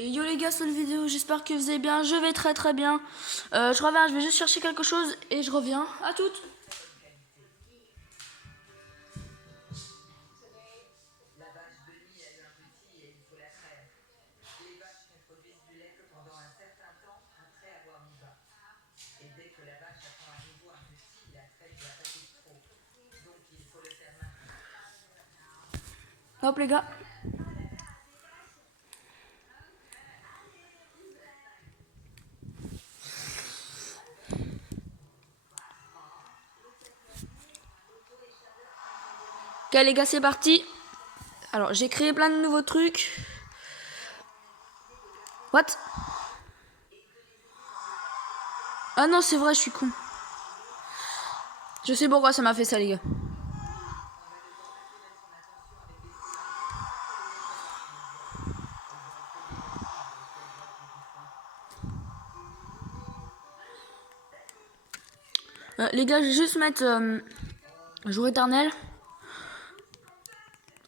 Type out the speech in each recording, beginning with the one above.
Et yo les gars, c'est une vidéo, j'espère que vous allez bien, je vais très bien. Je reviens, je vais juste chercher quelque chose et je reviens. À toutes. La vache Benny a eu un petit et il faut la traire. Les vaches ne produisent du lait que pendant un certain temps après avoir mis bas. Et dès que la vache attend à nouveau un petit, la traite doit passer trop. Donc il faut le faire maintenant. Hop les gars. Ok les gars, c'est parti. Alors j'ai créé plein de nouveaux trucs. What? Ah non, c'est vrai, je suis con. Je sais pourquoi ça m'a fait ça les gars. Les gars, je vais juste mettre jour éternel.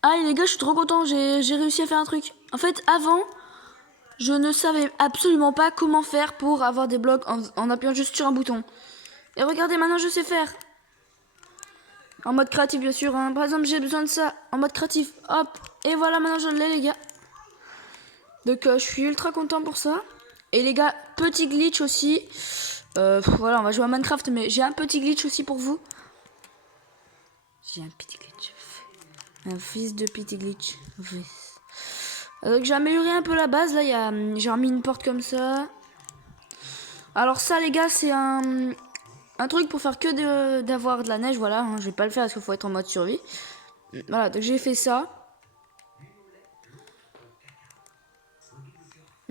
Ah les gars, je suis trop content, j'ai réussi à faire un truc. En fait, avant, je ne savais absolument pas comment faire pour avoir des blocs en appuyant juste sur un bouton. Et regardez, maintenant je sais faire. En mode créatif, bien sûr. Hein. Par exemple, j'ai besoin de ça. En mode créatif. Hop. Et voilà, maintenant je l'ai, les gars. Donc, je suis ultra content pour ça. Et les gars, petit glitch aussi. Voilà, on va jouer à Minecraft, mais j'ai un petit glitch aussi pour vous. J'ai un petit glitch. Un fils de petit glitch. Donc, j'ai amélioré un peu la base. Là, j'ai remis une porte comme ça. Alors, ça, les gars, c'est un truc pour faire que d'avoir de la neige. Voilà, hein. Je vais pas le faire parce qu'il faut être en mode survie. Voilà, donc j'ai fait ça.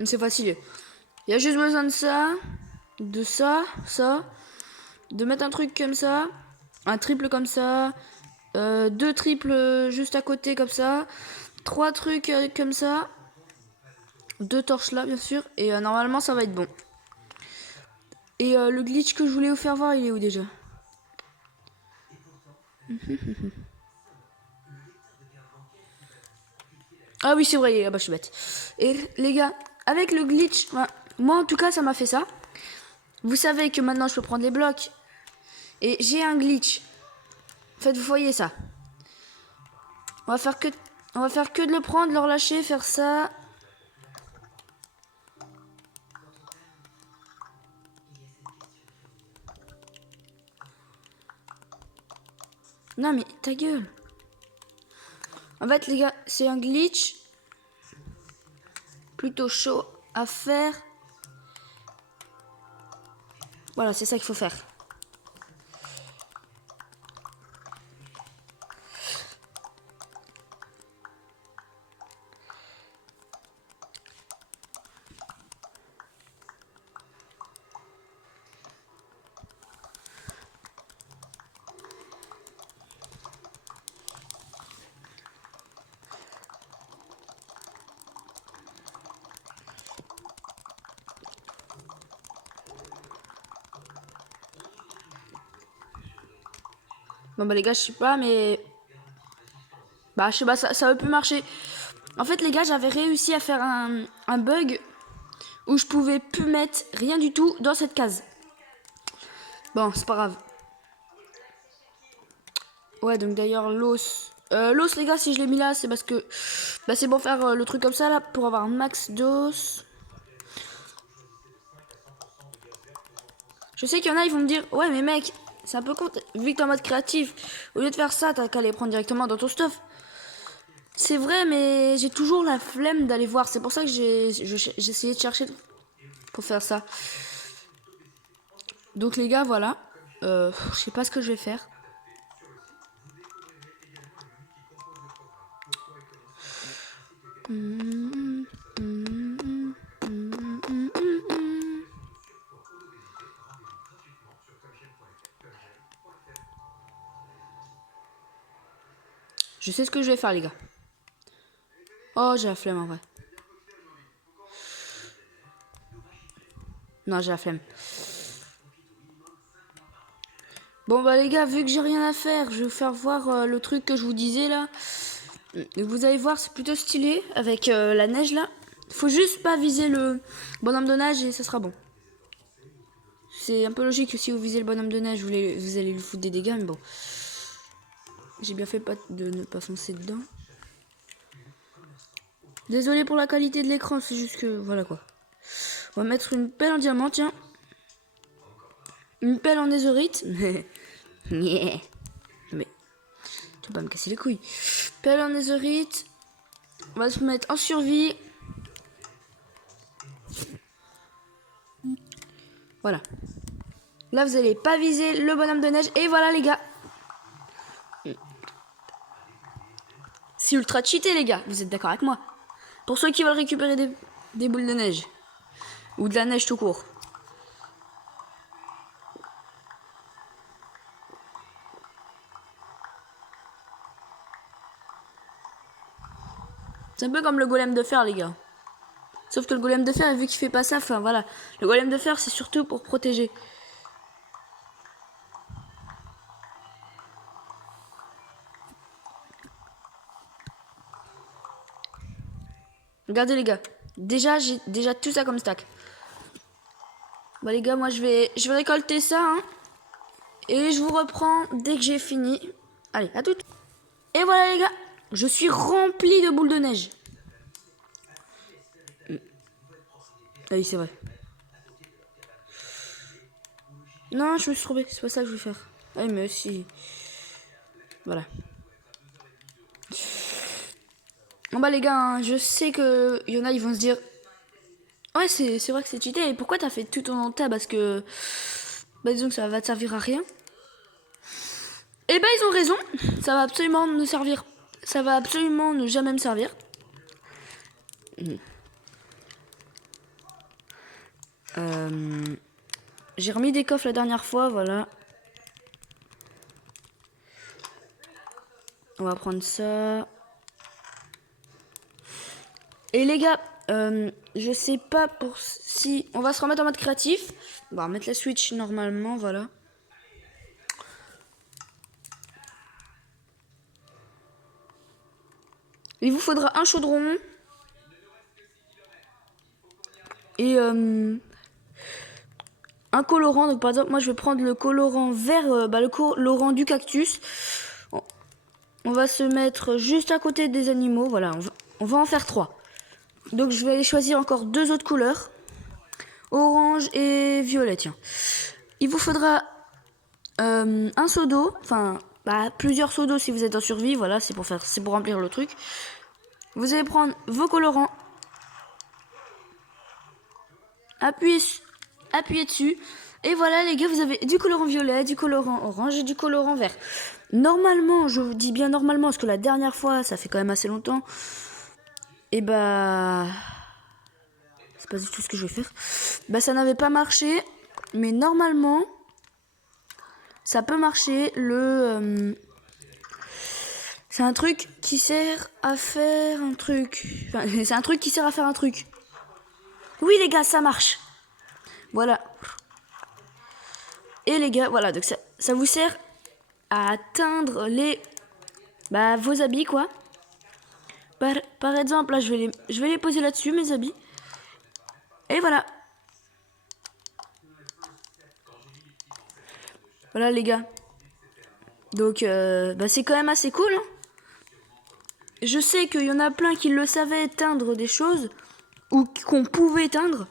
C'est facile. Il y a juste besoin de ça, ça, de mettre un truc comme ça, un triple comme ça, deux triples juste à côté comme ça, trois trucs comme ça, deux torches là bien sûr, et normalement ça va être bon. Et le glitch que je voulais vous faire voir, il est où déjà? Ah oui c'est vrai, ah bah je suis bête. Et les gars, avec le glitch, moi en tout cas ça m'a fait ça. Vous savez que maintenant je peux prendre les blocs. Et j'ai un glitch. En fait, vous voyez ça. On va faire que de le prendre, le relâcher, faire ça. Non mais ta gueule. En fait les gars, c'est un glitch plutôt chaud à faire. Voilà, c'est ça qu'il faut faire. Bon bah les gars, je sais pas mais... Bah je sais pas, ça veut plus marcher. En fait les gars, j'avais réussi à faire un bug où je pouvais plus mettre rien du tout dans cette case. Bon, c'est pas grave. Ouais, donc d'ailleurs l'os... l'os les gars, si je l'ai mis là, c'est parce que... Bah c'est pour faire le truc comme ça là, pour avoir un max d'os. Je sais qu'il y en a, ils vont me dire, ouais mais mec, c'est un peu con, vu que t'es en mode créatif, au lieu de faire ça, t'as qu'à les prendre directement dans ton stuff. C'est vrai, mais j'ai toujours la flemme d'aller voir, c'est pour ça que j'ai essayé de chercher pour faire ça. Donc les gars, voilà, je sais pas ce que je vais faire. Je sais ce que je vais faire les gars. Oh, j'ai la flemme en vrai. Non, j'ai la flemme. Bon bah les gars, vu que j'ai rien à faire, je vais vous faire voir le truc que je vous disais là. Vous allez voir, c'est plutôt stylé avec la neige là. Faut juste pas viser le bonhomme de neige et ça sera bon. C'est un peu logique que si vous visez le bonhomme de neige, vous allez lui foutre des dégâts, mais bon. J'ai bien fait de ne pas foncer dedans. Désolé pour la qualité de l'écran, c'est juste que... Voilà quoi. On va mettre une pelle en diamant, tiens. Une pelle en netherite. Yeah. Mais... Tu vas pas me casser les couilles. Pelle en netherite. On va se mettre en survie. Voilà. Là, vous allez pas viser le bonhomme de neige. Et voilà, les gars. C'est ultra cheaté, les gars. Vous êtes d'accord avec moi? Pour ceux qui veulent récupérer des boules de neige. Ou de la neige tout court. C'est un peu comme le golem de fer, les gars. Sauf que le golem de fer, vu qu'il fait pas ça, enfin voilà. Le golem de fer, c'est surtout pour protéger. Regardez les gars. Déjà, j'ai déjà tout ça comme stack. Bah les gars, moi je vais récolter ça. Hein, et je vous reprends dès que j'ai fini. Allez, à toutes. Et voilà les gars. Je suis rempli de boules de neige. Ah oui, c'est vrai. Non, je me suis trompé. C'est pas ça que je vais faire. Ah mais si. Voilà. Bon bah les gars, hein, je sais que y en a, ils vont se dire... Ouais, c'est vrai que c'est cheaté. Et pourquoi t'as fait tout ton tas? Parce que... Bah disons que ça va te servir à rien. Et bah ils ont raison. Ça va absolument ne servir. Ça va absolument ne jamais me servir. J'ai remis des coffres la dernière fois, voilà. On va prendre ça. Et les gars, je sais pas pour si... On va se remettre en mode créatif. On va remettre la Switch normalement, voilà. Il vous faudra un chaudron. Et un colorant. Donc par exemple, moi je vais prendre le colorant vert, le colorant du cactus. On va se mettre juste à côté des animaux. Voilà, on va en faire 3. Donc je vais aller choisir encore 2 autres couleurs. Orange et violet, tiens. Il vous faudra un seau d'eau. Enfin, plusieurs seaux d'eau si vous êtes en survie. Voilà, c'est pour remplir le truc. Vous allez prendre vos colorants. Appuyez dessus. Et voilà les gars, vous avez du colorant violet, du colorant orange et du colorant vert. Normalement, je vous dis bien normalement, parce que la dernière fois, ça fait quand même assez longtemps. Et bah... C'est pas du tout ce que je vais faire. Bah ça n'avait pas marché. Mais normalement, ça peut marcher. C'est un truc qui sert à faire un truc. Enfin, c'est un truc qui sert à faire un truc. Oui les gars, ça marche. Voilà. Et les gars, voilà, donc ça vous sert à atteindre vos habits, quoi. Par exemple, là, je vais les poser là-dessus, mes habits. Et voilà. Voilà, les gars. Donc, c'est quand même assez cool, hein. Je sais qu'il y en a plein qui le savaient teindre des choses, ou qu'on pouvait teindre.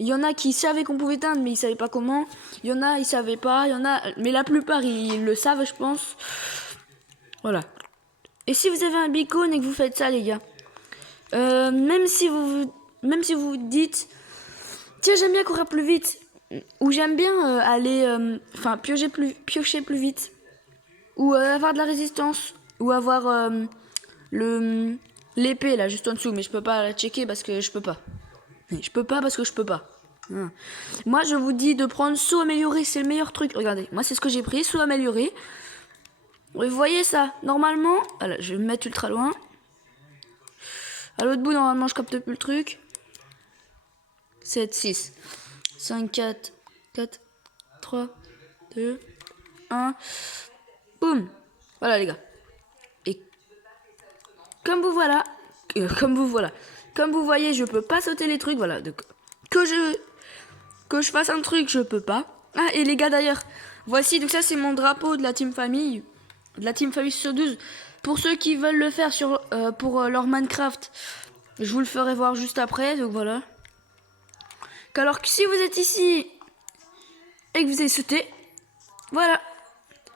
Il y en a qui savaient qu'on pouvait teindre, mais ils savaient pas comment. Il y en a, ils savaient pas. Il y en a, mais la plupart, ils le savent, je pense. Voilà. Et si vous avez un beacon et que vous faites ça, les gars, même si vous dites, tiens, j'aime bien courir plus vite, ou j'aime bien piocher plus vite, ou avoir de la résistance, ou avoir l'épée là juste en dessous, mais je peux pas la checker parce que je peux pas. Je peux pas parce que je peux pas. Moi, je vous dis de prendre saut amélioré, c'est le meilleur truc. Regardez, moi, c'est ce que j'ai pris, saut amélioré. Vous voyez ça, normalement... Voilà, je vais me mettre ultra loin. À l'autre bout, normalement, je capte plus le truc. 7, 6, 5, 4, 4, 3, 2, 1. Boum. Voilà, les gars. Et comme vous voilà... comme vous voyez, je peux pas sauter les trucs, voilà. Donc, que je fasse un truc, je peux pas. Ah, et les gars, d'ailleurs, voici, donc ça, c'est mon drapeau de la Team Famille. De la Team Famille sur 12. Pour ceux qui veulent le faire pour leur Minecraft, je vous le ferai voir juste après, donc voilà. Alors que si vous êtes ici et que vous avez sauté, voilà.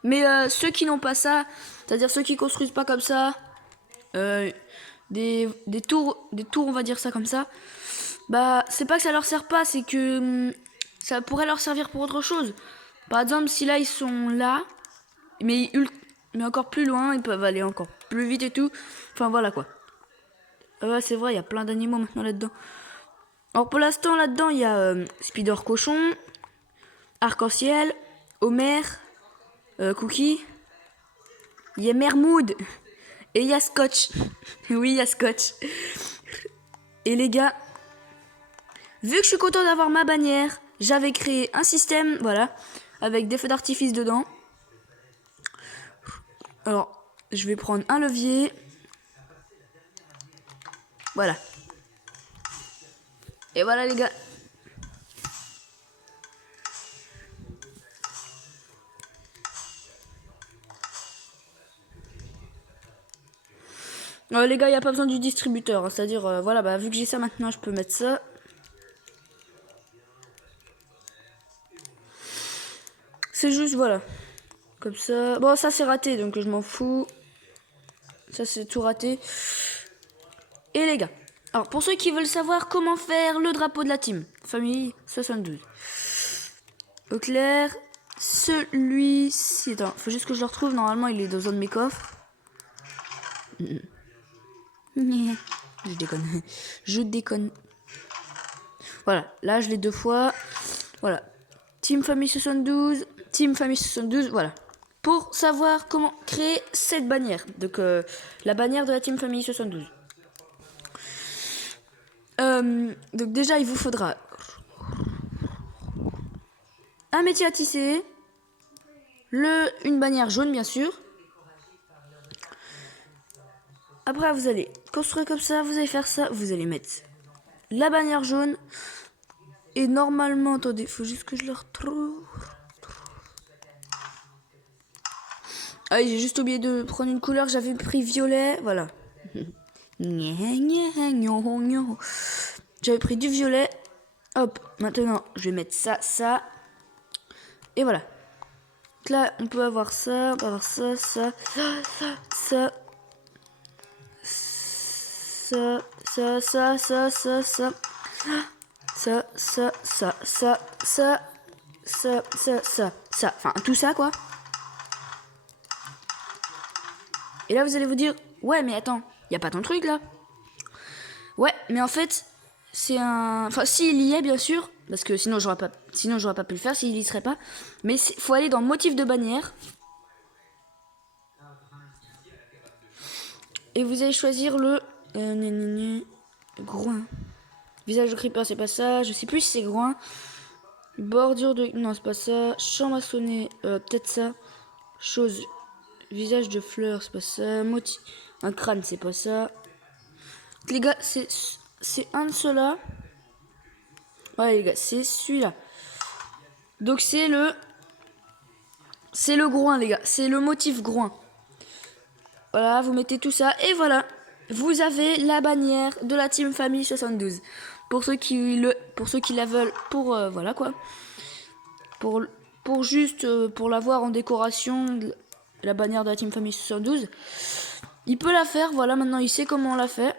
Mais ceux qui n'ont pas ça, c'est-à-dire ceux qui construisent pas comme ça, des tours, on va dire ça comme ça, bah c'est pas que ça leur sert pas, c'est que ça pourrait leur servir pour autre chose. Par exemple, si là ils sont là, mais encore plus loin, ils peuvent aller encore plus vite et tout. Enfin voilà quoi. Ouais, c'est vrai, il y a plein d'animaux maintenant là-dedans. Alors pour l'instant là-dedans, il y a Spider Cochon, Arc-en-Ciel, Homer, Cookie, il y a Mermoud et il y a Scotch. Oui, il y a Scotch. Et les gars, vu que je suis content d'avoir ma bannière, j'avais créé un système, voilà, avec des feux d'artifice dedans. Alors, je vais prendre un levier. Voilà. Et voilà les gars. Les gars, il n'y a pas besoin du distributeur. Hein, c'est-à-dire, voilà, bah, vu que j'ai ça maintenant, je peux mettre ça. C'est juste, voilà. Comme ça. Bon, ça c'est raté, donc je m'en fous. Ça c'est tout raté. Et les gars, alors pour ceux qui veulent savoir comment faire le drapeau de la team Famille 72. Au clair, celui-ci. Attends, faut juste que je le retrouve. Normalement, il est dans un de mes coffres. Je déconne. Je déconne. Voilà, là je l'ai 2 fois. Voilà. Team Famille 72. Team Famille 72. Voilà. Pour savoir comment créer cette bannière. Donc la bannière de la Team Famille 72. Donc déjà il vous faudra un métier à tisser. Une bannière jaune bien sûr. Après vous allez construire comme ça. Vous allez faire ça. Vous allez mettre la bannière jaune. Et normalement, attendez, faut juste que je le retrouve. Ah oui, j'ai juste oublié de prendre une couleur. J'avais pris violet, voilà. J'avais pris du violet. Hop, maintenant, je vais mettre ça, ça. Et voilà. Donc là, on peut avoir ça, on peut avoir ça, ça, ça, ça, ça, ça, ça, ça, ça. Ça, ça, ça, ça, ça, ça, ça, ça, enfin tout ça quoi. Et là vous allez vous dire, ouais mais attends, y a pas ton truc là. Ouais, mais en fait, c'est un... Enfin s'il y est bien sûr, parce que sinon j'aurais pas pu le faire s'il y serait pas. Mais faut aller dans motif de bannière. Et vous allez choisir le... groin. Visage de creeper, c'est pas ça. Je sais plus si c'est groin. Bordure de... Non, c'est pas ça. Champ maçonné, peut-être ça. Chose. Visage de fleurs, c'est pas ça. Un crâne, c'est pas ça. Les gars, c'est un de ceux-là. Ouais, les gars, c'est celui-là. Donc, c'est le groin, les gars. C'est le motif groin. Voilà, vous mettez tout ça. Et voilà. Vous avez la bannière de la Team Famille 72. Pour ceux qui la veulent, voilà quoi. Pour juste, pour l'avoir en décoration, la bannière de la Team Famille 72. Il peut la faire, voilà, maintenant il sait comment on la fait.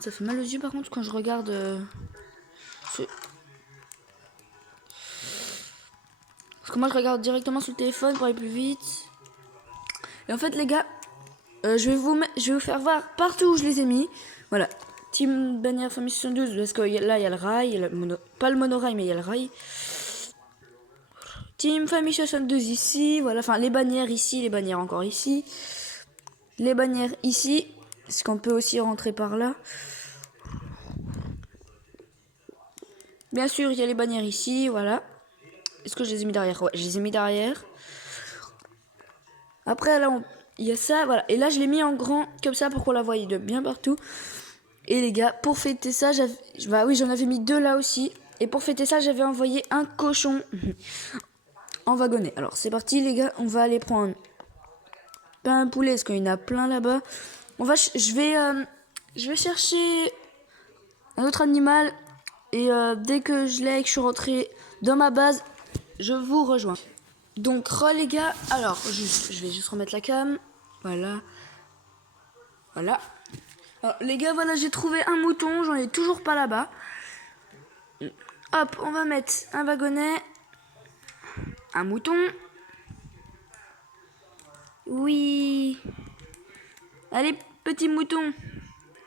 Ça fait mal aux yeux par contre quand je regarde... Parce que moi je regarde directement sur le téléphone pour aller plus vite. Et en fait les gars, je vais vous faire voir partout où je les ai mis. Voilà. Team bannière Famille 72, parce que là il y a le rail, pas le monorail mais il y a le rail. Team Famille 72 ici, voilà, enfin les bannières ici, les bannières encore ici. Les bannières ici, parce qu'on peut aussi rentrer par là. Bien sûr, il y a les bannières ici, voilà. Est-ce que je les ai mis derrière? Ouais, je les ai mis derrière. Après là, il y a ça, voilà. Et là je l'ai mis en grand, comme ça, pour qu'on la voie de bien partout. Et les gars, pour fêter ça, bah oui, j'en avais mis 2 là aussi. Et pour fêter ça, j'avais envoyé un cochon en wagonnet. Alors c'est parti les gars, on va aller prendre pas un poulet parce qu'il y en a plein là-bas. Je vais chercher un autre animal et dès que je l'ai et que je suis rentré dans ma base, je vous rejoins. Donc les gars, alors je vais juste remettre la cam. Voilà. Alors les gars, voilà, j'ai trouvé un mouton, j'en ai toujours pas là-bas. Hop, on va mettre un wagonnet, un mouton. Oui. Allez, petit mouton,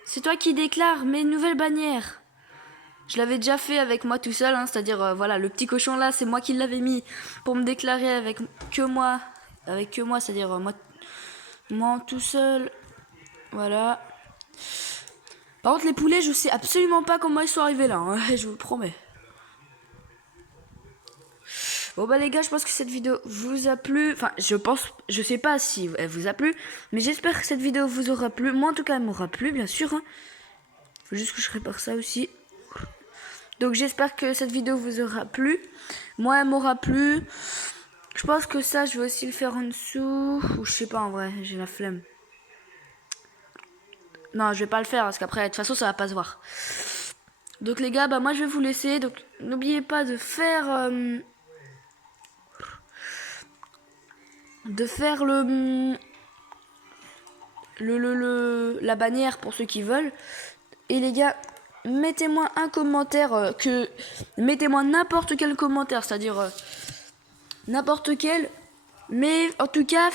c'est toi qui déclare mes nouvelles bannières. Je l'avais déjà fait avec moi tout seul, hein, c'est-à-dire, voilà, le petit cochon là, c'est moi qui l'avais mis pour me déclarer avec que moi, c'est-à-dire moi tout seul. Voilà. Par contre, les poulets, je sais absolument pas comment ils sont arrivés là, hein, je vous le promets. Bon bah les gars, je pense que cette vidéo vous a plu. Enfin, je sais pas si elle vous a plu, mais j'espère que cette vidéo vous aura plu. Moi en tout cas, elle m'aura plu, bien sûr. Hein. Faut juste que je répare ça aussi. Donc j'espère que cette vidéo vous aura plu. Moi, elle m'aura plu. Je pense que ça, je vais aussi le faire en dessous. Ou je sais pas en vrai, j'ai la flemme. Non, je vais pas le faire parce qu'après, de toute façon, ça va pas se voir. Donc les gars, bah moi je vais vous laisser. Donc n'oubliez pas de faire... la bannière pour ceux qui veulent. Et les gars, mettez-moi un commentaire mettez-moi n'importe quel commentaire, c'est-à-dire n'importe quel, mais en tout cas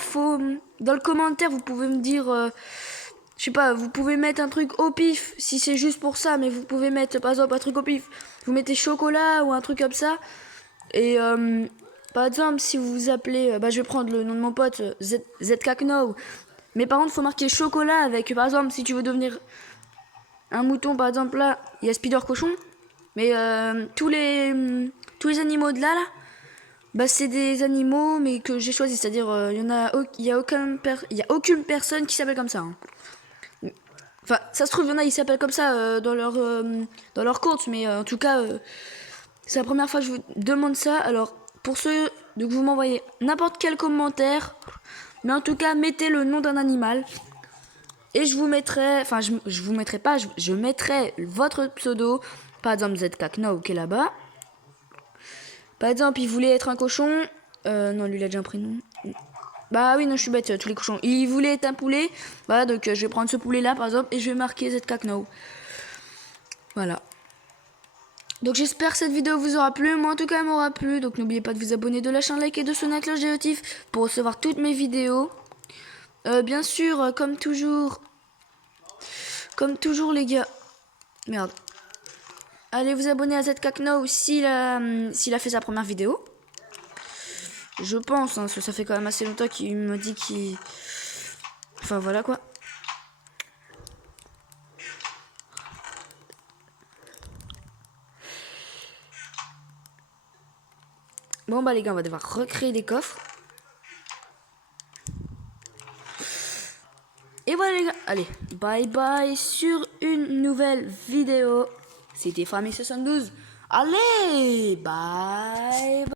dans le commentaire vous pouvez me dire je sais pas, vous pouvez mettre un truc au pif si c'est juste pour ça, mais vous pouvez mettre par exemple un truc au pif, vous mettez chocolat ou un truc comme ça. Et par exemple, si vous vous appelez, je vais prendre le nom de mon pote, ZKNO. Mais par contre, il faut marquer chocolat avec, par exemple, si tu veux devenir un mouton, par exemple, là, il y a Spider Cochon. Mais tous les animaux de là, bah, c'est des animaux, mais que j'ai choisi. C'est-à-dire, il y a aucune personne qui s'appelle comme ça. Hein. Enfin, ça se trouve, il y en a, ils s'appellent comme ça dans leur compte. Mais en tout cas... c'est la première fois que je vous demande ça. Alors, pour ceux que vous m'envoyez n'importe quel commentaire, mais en tout cas, mettez le nom d'un animal. Et je vous mettrai, enfin, je vous mettrai pas, je mettrai votre pseudo. Par exemple, ZKNO qui est là-bas. Par exemple, il voulait être un cochon. Non, lui, il a déjà un prénom. Bah oui, non, je suis bête, tous les cochons. Il voulait être un poulet. Voilà, donc je vais prendre ce poulet-là, par exemple, et je vais marquer ZKNO. Voilà. Donc j'espère que cette vidéo vous aura plu, moi en tout cas elle m'aura plu, donc n'oubliez pas de vous abonner, de lâcher un like et de sonner la cloche des notifs pour recevoir toutes mes vidéos. Bien sûr, comme toujours les gars, merde, allez vous abonner à ZKNO s'il a fait sa première vidéo. Je pense, hein, parce que ça fait quand même assez longtemps qu'il me dit qu'il... Enfin voilà quoi. Bon bah les gars, on va devoir recréer des coffres. Et voilà les gars, allez, bye bye sur une nouvelle vidéo. C'était Famille 72. Allez, bye bye.